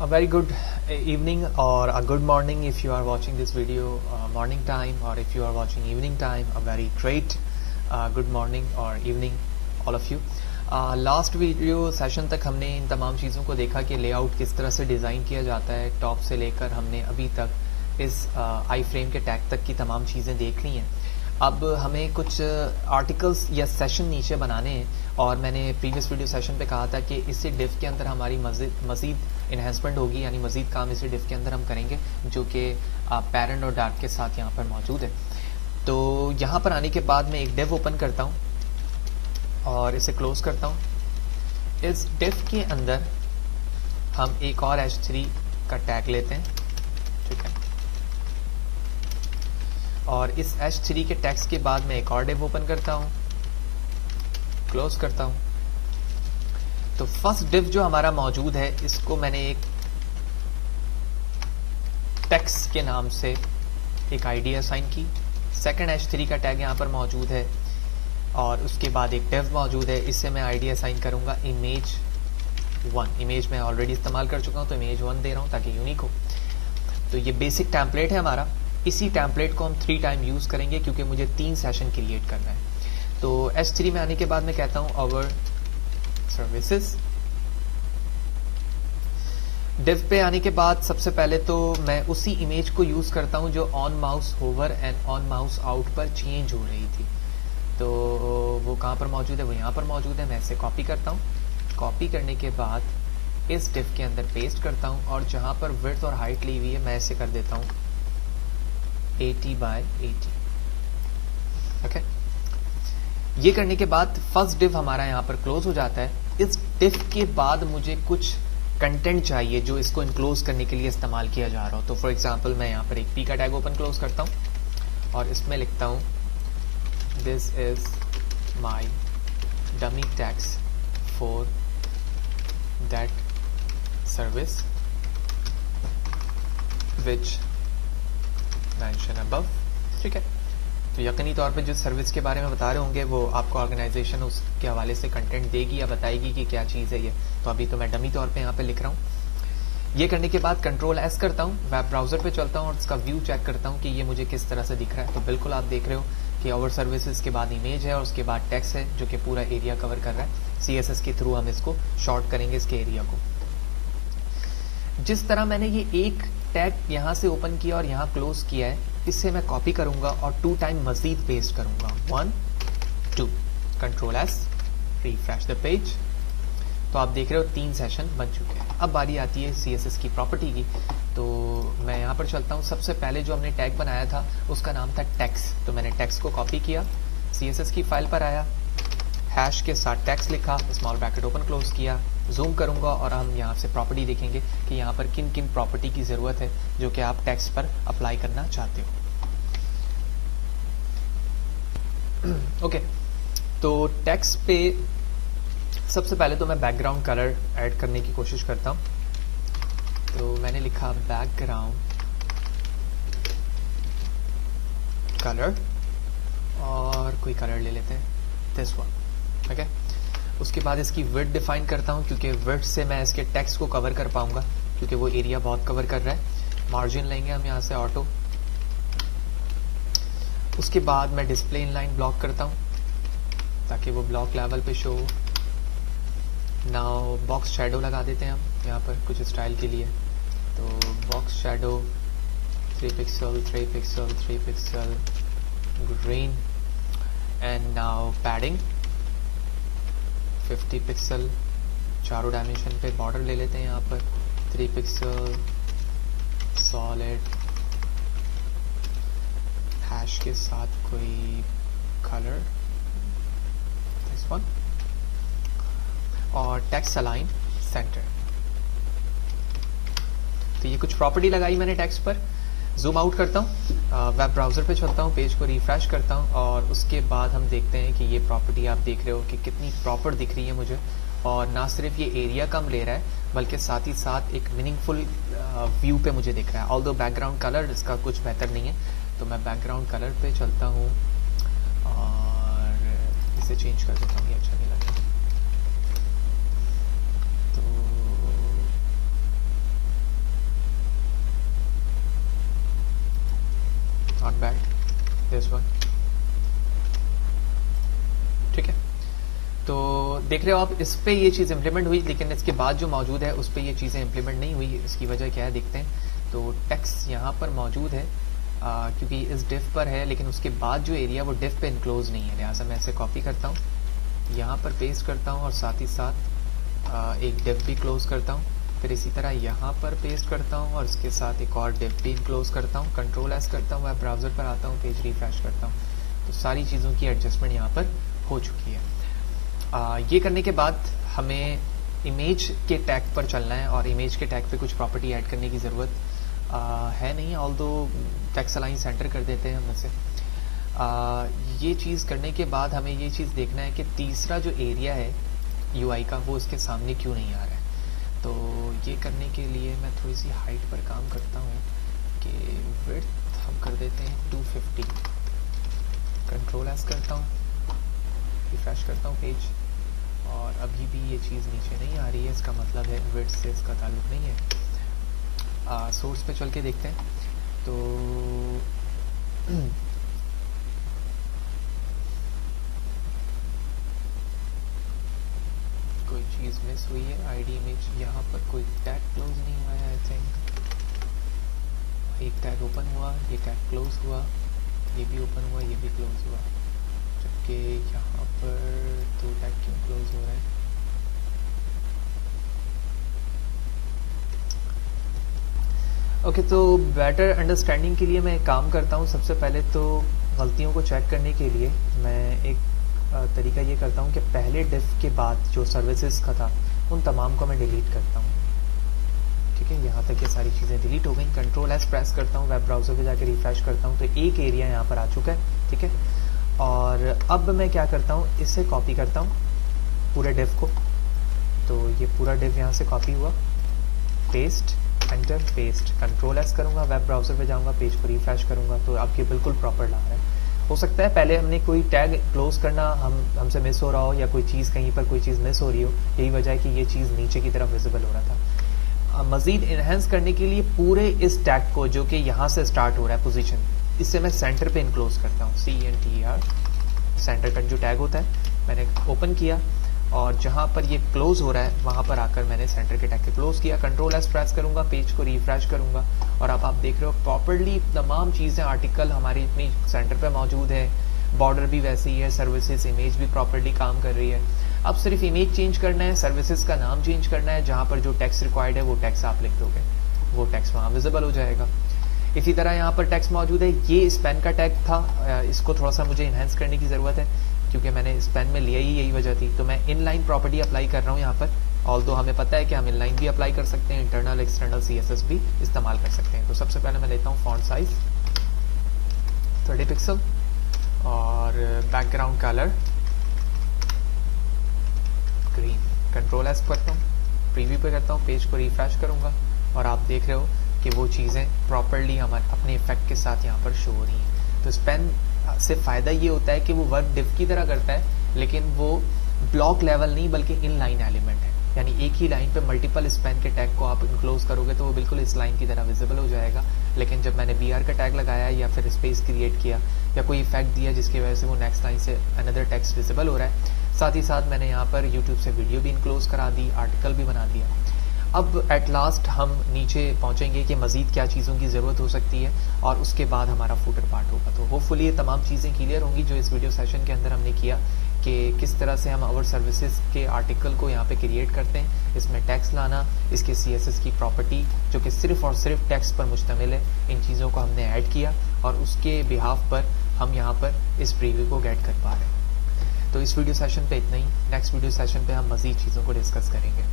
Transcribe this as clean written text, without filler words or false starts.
A very good evening or a good morning if you are watching this video morning time, or if you are watching evening time, a very great good morning or evening all of you. Last video session तक हमने इन तमाम चीज़ों को देखा कि layout किस तरह से डिज़ाइन किया जाता है। टॉप से लेकर हमने अभी तक इस आई फ्रेम के टैग तक की तमाम चीज़ें देख ली हैं। अब हमें कुछ आर्टिकल्स या सेशन नीचे बनाने हैं, और मैंने प्रीवियस वीडियो सेशन पे कहा था कि इसी डिव के अंदर हमारी मज़ीद इन्हेंसमेंट होगी, यानी मज़ीद काम इसी डिव के अंदर हम करेंगे जो कि पैरेंट और डार्ट के साथ यहाँ पर मौजूद है। तो यहाँ पर आने के बाद मैं एक डिव ओपन करता हूँ और इसे क्लोज करता हूँ। इस डिव के अंदर हम एक और h3 का टैग लेते हैं, ठीक है। और इस h3 के टैग्स के बाद मैं एक और डिव ओपन करता हूँ, क्लोज करता हूँ। तो फर्स्ट डिव जो हमारा मौजूद है, इसको मैंने एक टेक्स्ट के नाम से एक आईडी असाइन की। सेकंड h3 का टैग यहाँ पर मौजूद है, और उसके बाद एक डिव मौजूद है, इससे मैं आईडी असाइन करूँगा image1। इमेज मैं ऑलरेडी इस्तेमाल कर चुका हूँ, तो image1 दे रहा हूँ ताकि यूनिक हो। तो ये बेसिक टेम्पलेट है हमारा। इसी टेम्पलेट को हम 3 टाइम यूज़ करेंगे क्योंकि मुझे 3 सेशन क्रिएट करना है। तो h3 में आने के बाद मैं कहता हूँ our सर्विसेज। डिव पे आने के बाद सबसे पहले तो मैं उसी इमेज को यूज़ करता हूँ जो on mouse hover and on mouse out पर चेंज हो रही थी। तो वो कहाँ पर मौजूद है, वो यहाँ पर मौजूद है। मैं इसे कॉपी करता हूँ। कॉपी करने के बाद इस डिव के अंदर पेस्ट करता हूँ, और जहाँ पर विड्थ और हाइट ली हुई है मैं इसे कर देता हूँ 80 by 80। ओके, ये करने के बाद फर्स्ट डिव हमारा यहाँ पर क्लोज हो जाता है। इस डिव के बाद मुझे कुछ कंटेंट चाहिए जो इसको इनक्लोज करने के लिए इस्तेमाल किया जा रहा हो। तो फॉर एग्जांपल मैं यहाँ पर एक पी का टैग ओपन क्लोज करता हूँ और इसमें लिखता हूँ this is my dummy tags for that service which mention above, ठीक है। तो यकीनी तौर पे जो सर्विस के बारे में बता रहे होंगे वो आपको ऑर्गेनाइजेशन उसके हवाले से कंटेंट देगी या बताएगी कि क्या चीज़ है ये। तो अभी तो मैं डमी तौर पे यहाँ पे लिख रहा हूँ। ये करने के बाद कंट्रोल एस करता हूँ, वेब ब्राउज़र पे चलता हूँ और इसका व्यू चेक करता हूँ कि ये मुझे किस तरह से दिख रहा है। तो बिल्कुल आप देख रहे हो कि ओवर सर्विसेज के बाद इमेज है और उसके बाद टेक्स्ट है जो कि पूरा एरिया कवर कर रहा है। CSS के थ्रू हम इसको शॉर्ट करेंगे इसके एरिया को। जिस तरह मैंने ये एक टैग यहाँ से ओपन किया और यहाँ क्लोज किया है, इससे मैं कॉपी करूंगा और 2 टाइम मजीद पेस्ट करूंगा, 1 2। Control S, refresh the page. तो आप देख रहे हो 3 सेशन बन चुके हैं। अब बारी आती है CSS की प्रॉपर्टी की। तो मैं यहाँ पर चलता हूँ। सबसे पहले जो हमने टैग बनाया था उसका नाम था टेक्स्ट। तो मैंने टेक्स्ट को कॉपी किया, CSS की फाइल पर आया, हैश के साथ टेक्स्ट लिखा, स्मॉल ब्रैकेट ओपन क्लोज किया, जूम करूंगा और हम यहाँ से प्रॉपर्टी देखेंगे कि यहाँ पर किन किन प्रॉपर्टी की ज़रूरत है जो कि आप टेक्स्ट पर अप्लाई करना चाहते हो। ओके, तो टेक्स्ट पे सबसे पहले तो मैं बैकग्राउंड कलर ऐड करने की कोशिश करता हूँ। तो मैंने लिखा बैकग्राउंड कलर, और कोई कलर ले लेते हैं, दिस वन, ठीक है। उसके बाद इसकी विड्थ डिफाइन करता हूँ क्योंकि विड्थ से मैं इसके टेक्स्ट को कवर कर पाऊंगा क्योंकि वो एरिया बहुत कवर कर रहा है। मार्जिन लेंगे हम यहाँ से ऑटो। उसके बाद मैं डिस्प्ले इनलाइन ब्लॉक करता हूँ ताकि वो ब्लॉक लेवल पे शो हो। नाउ बॉक्स शैडो लगा देते हैं हम यहाँ पर कुछ स्टाइल के लिए। तो box shadow 3 pixel 3 pixel 3 pixel green, and now padding 50 pixel. चारों डायमेंशन पे बॉर्डर ले लेते हैं यहाँ पर 3 पिक्सल सॉलिड, हैश के साथ कोई कलर, दिस वन, और टेक्स्ट अलाइन सेंटर। तो ये कुछ प्रॉपर्टी लगाई मैंने टेक्स्ट पर। जूम आउट करता हूँ, वेब ब्राउज़र पे चलता हूँ, पेज को रिफ्रेश करता हूँ, और उसके बाद हम देखते हैं कि ये प्रॉपर्टी आप देख रहे हो कि कितनी प्रॉपर दिख रही है मुझे। और ना सिर्फ ये एरिया कम ले रहा है बल्कि साथ ही साथ एक मीनिंगफुल व्यू पे मुझे दिख रहा है। ऑल्दो बैकग्राउंड कलर इसका कुछ बेहतर नहीं है, तो मैं बैकग्राउंड कलर पे चलता हूँ और इसे चेंज कर देता हूँ, ये अच्छा नहीं लग रहा। तो बैड, दिस वन। ठीक है, तो देख रहे हो आप, इस पे ये चीज़ इंप्लीमेंट हुई, लेकिन इसके बाद जो मौजूद है उस पे ये चीज़ें इंप्लीमेंट नहीं हुई। इसकी वजह क्या है देखते हैं। तो टेक्स्ट यहाँ पर मौजूद है क्योंकि इस डिफ पर है, लेकिन उसके बाद जो एरिया वो डिफ पे इनक्लोज नहीं है। लिहाजा मैं इसे कॉपी करता हूँ, यहाँ पर पेस्ट करता हूँ और साथ ही साथ एक डिफ भी क्लोज करता हूँ। फिर इसी तरह यहाँ पर पेस्ट करता हूँ और इसके साथ एक और डिफ भी क्लोज करता हूँ। कंट्रोल एस करता हूँ, वेब ब्राउज़र पर आता हूँ, पेज रिफ्रेश करता हूँ। तो सारी चीज़ों की एडजस्टमेंट यहाँ पर हो चुकी है। ये करने के बाद हमें इमेज के टैग पर चलना है और इमेज के टैग पे कुछ प्रॉपर्टी ऐड करने की ज़रूरत है नहीं, ऑल्दो टेक्स्ट अलाइन सेंटर कर देते हैं हम इसे। ये चीज़ करने के बाद हमें ये चीज़ देखना है कि तीसरा जो एरिया है यूआई का वो इसके सामने क्यों नहीं आ रहा है। तो ये करने के लिए मैं थोड़ी सी हाइट पर काम करता हूँ कि विड्थ हम कर देते हैं 250। कंट्रोल एस करता हूँ, रिफ्रेश करता हूँ पेज, और अभी भी ये चीज़ नीचे नहीं आ रही है। इसका मतलब है विड्थ से इसका ताल्लुक नहीं है। सोर्स पे चल के देखते हैं। तो कोई चीज़ मिस हुई है। आईडी इमेज, यहाँ पर कोई टैग क्लोज नहीं हुआ है। आई थिंक एक टैग ओपन हुआ, ये टैग क्लोज हुआ, ये भी ओपन हुआ, ये भी क्लोज हुआ, जबकि यहाँ पर दो टैग क्यों क्लोज हो रहा है। ओके, तो बेटर अंडरस्टैंडिंग के लिए मैं एक काम करता हूँ। सबसे पहले तो गलतियों को चेक करने के लिए मैं एक तरीका ये करता हूँ कि पहले डिफ के बाद जो सर्विसेज का था उन तमाम को मैं डिलीट करता हूँ। ठीक है, यहाँ तक ये सारी चीज़ें डिलीट हो गई। कंट्रोल एस प्रेस करता हूँ, वेब ब्राउज़र पे जाकर रिफ्रेश करता हूँ, तो एक एरिया यहाँ पर आ चुका है। ठीक है, और अब मैं क्या करता हूँ, इसे कॉपी करता हूँ पूरे डिफ को। तो ये पूरा डिफ यहाँ से कॉपी हुआ, paste, enter, paste. Control S करूँगा, वेब ब्राउज़र पे जाऊँगा, पेज को रिफ्रेश करूँगा, तो अब ये बिल्कुल प्रॉपर ला रहा है। हो सकता है पहले हमने कोई टैग क्लोज करना हमसे मिस हो रहा हो, या कोई चीज़ कहीं पर कोई चीज़ मिस हो रही हो, यही वजह है कि ये चीज़ नीचे की तरफ विजिबल हो रहा था। मज़ीद इन्हेंस करने के लिए पूरे इस टैग को, जो कि यहाँ से स्टार्ट हो रहा है पोजीशन, इससे मैं सेंटर पे इनक्लोज करता हूँ। CENTER, सेंटर का जो टैग होता है मैंने ओपन किया, और जहाँ पर ये क्लोज हो रहा है वहाँ पर आकर मैंने सेंटर के टैग के क्लोज किया। कंट्रोल एस प्रेस करूँगा, पेज को रिफ्रेश करूँगा, और अब आप देख रहे हो प्रॉपर्ली तमाम चीज़ें, आर्टिकल हमारी इतनी सेंटर पे मौजूद है, बॉर्डर भी वैसे ही है, सर्विसेज इमेज भी प्रॉपर्ली काम कर रही है। अब सिर्फ इमेज चेंज करना है, सर्विसेज का नाम चेंज करना है, जहाँ पर जो टेक्स्ट रिक्वायर्ड है वो टेक्स्ट आप लिख दोगे, वो टेक्स्ट वहाँ विजिबल हो जाएगा। इसी तरह यहाँ पर टेक्स्ट मौजूद है। ये स्पेन का टैग था, इसको थोड़ा सा मुझे इन्हेंस करने की ज़रूरत है क्योंकि मैंने स्पेन में लिया ही यही वजह थी। तो मैं इनलाइन प्रॉपर्टी अप्लाई कर रहा हूँ यहाँ पर, ऑल्दो हमें पता है कि हम इनलाइन भी अप्लाई कर सकते हैं, इंटरनल एक्सटर्नल CSS भी इस्तेमाल कर सकते हैं। तो सबसे पहले मैं लेता हूँ फॉन्ट साइज 30 पिक्सल और background colour green. Control S करता हूँ, प्रीव्यू पे करता हूँ, पेज को रिफ्रेश करूँगा, और आप देख रहे हो कि वो चीज़ें प्रॉपर्ली हमारे अपने इफेक्ट के साथ यहाँ पर शो हो रही हैं। तो स्पेन से फ़ायदा ये होता है कि वो वर्क डिफ की तरह करता है, लेकिन वो ब्लॉक लेवल नहीं बल्कि इन लाइन एलिमेंट है, यानी एक ही लाइन पे मल्टीपल स्पेन के टैग को आप इनक्लोज करोगे तो वो बिल्कुल इस लाइन की तरह विजिबल हो जाएगा। लेकिन जब मैंने BR का टैग लगाया या फिर स्पेस क्रिएट किया या कोई इफेक्ट दिया जिसकी वजह से वो नेक्स्ट लाइन से अनदर टेक्स्ट विजिबल हो रहा है, साथ ही साथ मैंने यहाँ पर यूट्यूब से वीडियो भी इनक्लोज करा दी, आर्टिकल भी बना दिया। अब एट लास्ट हम नीचे पहुँचेंगे कि मज़ीद क्या चीज़ों की ज़रूरत हो सकती है, और उसके बाद हमारा फुटर पार्ट होगा। तो होपफुली ये तमाम चीज़ें क्लियर होंगी जो इस वीडियो सेशन के अंदर हमने किया, कि किस तरह से हम आवर सर्विसेज के आर्टिकल को यहाँ पे क्रिएट करते हैं, इसमें टेक्स्ट लाना, इसके CSS की प्रॉपर्टी जो कि सिर्फ और सिर्फ टेक्स्ट पर मुश्तमिल है, इन चीज़ों को हमने ऐड किया, और उसके बिहाफ पर हम यहाँ पर इस प्रीव्यू को गेट कर पा रहे हैं। तो इस वीडियो सेशन पे इतना ही। नेक्स्ट वीडियो सेशन पे हम मज़ीद चीज़ों को डिस्कस करेंगे।